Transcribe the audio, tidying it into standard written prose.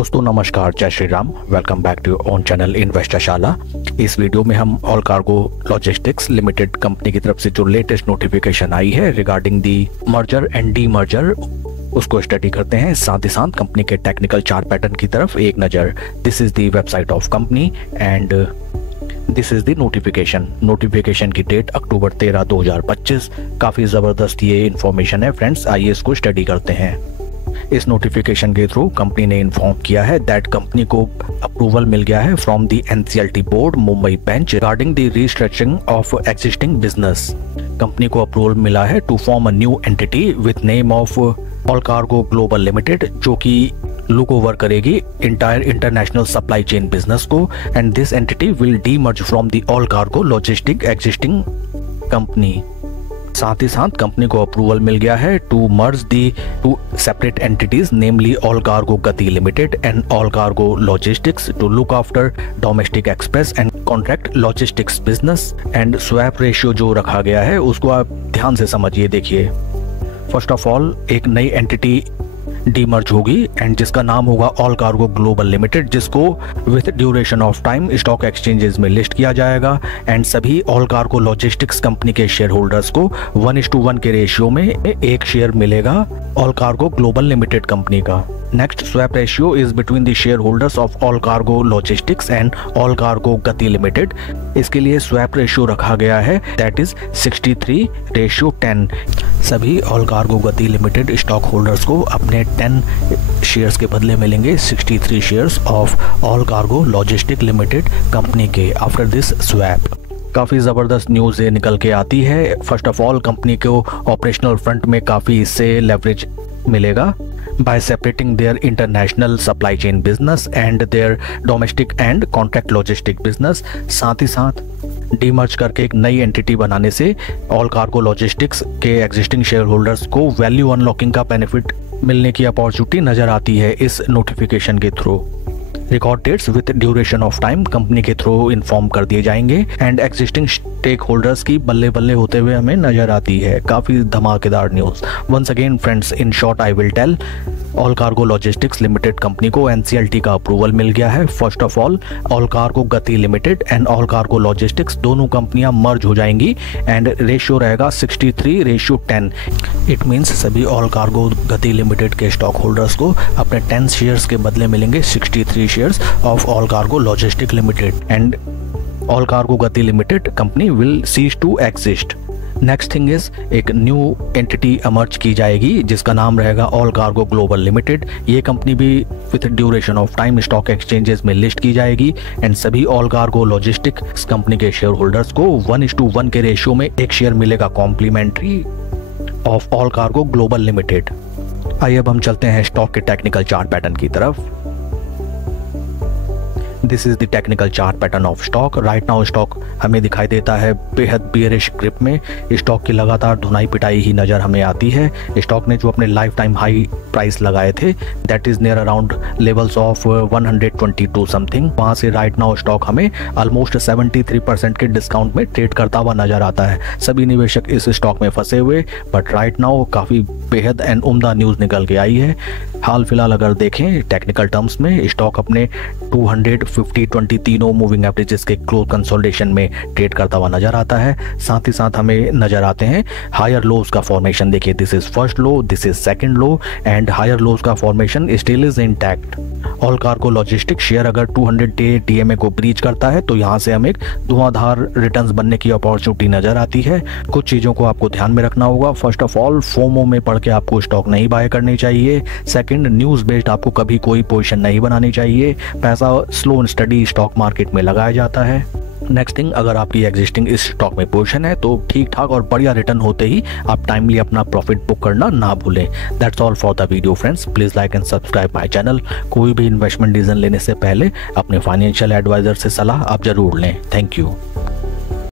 दोस्तों नमस्कार, जय Shri Ram. Welcome back to on channel Investorshala. इस वीडियो में हम all cargo logistics limited company की तरफ से जो लेटेस्ट नोटिफिकेशन आई है regarding the merger and demerger उसको स्टडी करते हैं। साथ ही साथ कंपनी के टेक्निकल चार्ट पैटर्न की तरफ एक नज़र। This is the website of company and this is the notification की डेट अक्टूबर 13, 2025। काफ़ी ज़बरदस्त ये इन्फॉर्मेशन है फ्रेंड्स, आइए इसको स्टडी करते हैं। इस नोटिफिकेशन के थ्रू कंपनी ने इन्फॉर्म किया है दैट कंपनी को अप्रूवल मिल गया है from the NCLT board Mumbai bench regarding the restructuring of existing business. Company को अप्रूवल मिला है to form a new entity with name of all cargo global Limited, जो कि लुक ओवर करेगी entire international supply chain business को। And this entity will demerge from the All cargo logistic existing company. साथ ही साथ company को approval मिल गया है to merge the two separate entities namely All cargo Gati limited and all cargo Logistics to look after domestic express and contract logistics business. And swap ratio जो रखा गया है उसको आप ध्यान से समझिए। देखिए, फर्स्ट ऑफ ऑल एक नई एंटिटी डीमर्ज होगी एंड जिसका नाम होगा ऑल कार्गो ग्लोबल लिमिटेड, जिसको with duration of time stock exchanges में लिस्ट किया जाएगा। एंड सभी ऑल कार्गो लॉजिस्टिक्स कंपनी के शेयर होल्डर्स को 1:1 के रेशियो में एक शेयर मिलेगा All cargo global Limited company का। Next swap ratio is between the share holders of all cargo Logistics and all cargo Gati Limited. इसके लिए स्वैप रेशियो रखा गया है दैट इज 63:10। सभी all cargo Gati limited stockholders को अपने 10 शेयर्स के बदले मिलेंगे 63 shares of all cargo logistic limited company के आफ्टर दिस स्वैप। काफ़ी ज़बरदस्त न्यूज़ ये निकल के आती है। फर्स्ट ऑफ ऑल कंपनी को ऑपरेशनल फ्रंट में काफ़ी इससे लेवरेज मिलेगा by separating their international supply chain business and their domestic and contract logistic business. साथ ही साथ डीमर्ज करके एक नई एंटिटी बनाने से ऑल कार्गो लॉजिस्टिक्स के एग्जिस्टिंग शेयर होल्डर्स को वैल्यू अनलॉकिंग का बेनिफिट मिलने की अपॉर्चुनिटी नज़र आती है इस नोटिफिकेशन के through. Record dates with duration of time company के थ्रू इन्फॉर्म कर दिए जाएंगे एंड एग्जिस्टिंग स्टेक होल्डर्स की बल्ले बल्ले होते हुए हमें नजर आती है। काफ़ी धमाकेदार news. Once again friends, in short I will tell, all cargo logistics limited company को NCLT का अप्रूवल मिल गया है। First of all cargo Gati limited and all cargo logistics दोनों कंपनियां मर्ज हो जाएंगी एंड रेशियो रहेगा 63:10। इट मीन्स सभी ऑल कार्गो गति लिमिटेड के स्टॉक होल्डर्स को अपने 10 शेयर्स के बदले मिलेंगे 63 shares of all cargo logistic limited and all cargo Gati limited company will cease to exist. Next thing is एक न्यू एंटिटी अमर्ज की जाएगी जिसका नाम रहेगा ऑल कार्गो ग्लोबल लिमिटेड। ये कंपनी भी with duration of time stock exchanges में list की जाएगी एंड सभी ऑल कार्गो लॉजिस्टिक्स कंपनी के शेयर होल्डर्स को 1:1 के रेशियो में एक शेयर मिलेगा complimentary of all cargo global limited. आइए अब हम चलते हैं स्टॉक के टेक्निकल चार्ट पैटर्न की तरफ। This is the technical chart pattern of stock. Right now stock हमें दिखाई देता है बेहद बेयरिश ग्रिप में। स्टॉक की लगातार धुनाई पिटाई ही नज़र हमें आती है। स्टॉक ने जो अपने लाइफ टाइम हाई प्राइस लगाए थे that is near around levels of 122 something, वहाँ से राइट नाउ स्टॉक हमें ऑलमोस्ट 73% के डिस्काउंट में ट्रेड करता हुआ नजर आता है। सभी निवेशक इस स्टॉक में फंसे हुए, बट राइट नाउ काफ़ी बेहद एंड उम्दा न्यूज़ निकल के आई है। हाल फिलहाल अगर देखें टेक्निकल टर्म्स में स्टॉक अपने 250-20 तीनों मूविंग एवरेजेस के क्लोज कंसोलिडेशन में ट्रेड करता हुआ नजर आता है। साथ ही साथ हमें नजर आते हैं हायर लोज का फॉर्मेशन। देखिए, this is first low, this is second low and higher lows का formation still is intact. All cargo logistic share अगर 200 डे DMA को ब्रीच करता है तो यहाँ से हमें एक धुआंधार रिटर्न्स बनने की अपॉर्चुनिटी नजर आती है। कुछ चीज़ों को आपको ध्यान में रखना होगा। फर्स्ट ऑफ ऑल, फोमो में पढ़ के आपको स्टॉक नहीं बाय करनी चाहिए। सेकंड, न्यूज़ बेस्ड आपको कभी कोई पोजीशन नहीं बनानी चाहिए। पैसा slow and study stock market में लगाया जाता है। नेक्स्ट थिंग, अगर आपकी एग्जिस्टिंग इस स्टॉक में पोजीशन है तो ठीक ठाक और बढ़िया रिटर्न होते ही आप टाइमली अपना प्रॉफिट बुक करना ना भूलें। That's all for the video friends. Please like and subscribe my channel. कोई भी इन्वेस्टमेंट डिसीजन लेने से पहले अपने फाइनेंशियल एडवाइजर से सलाह आप जरूर लें। Thank you.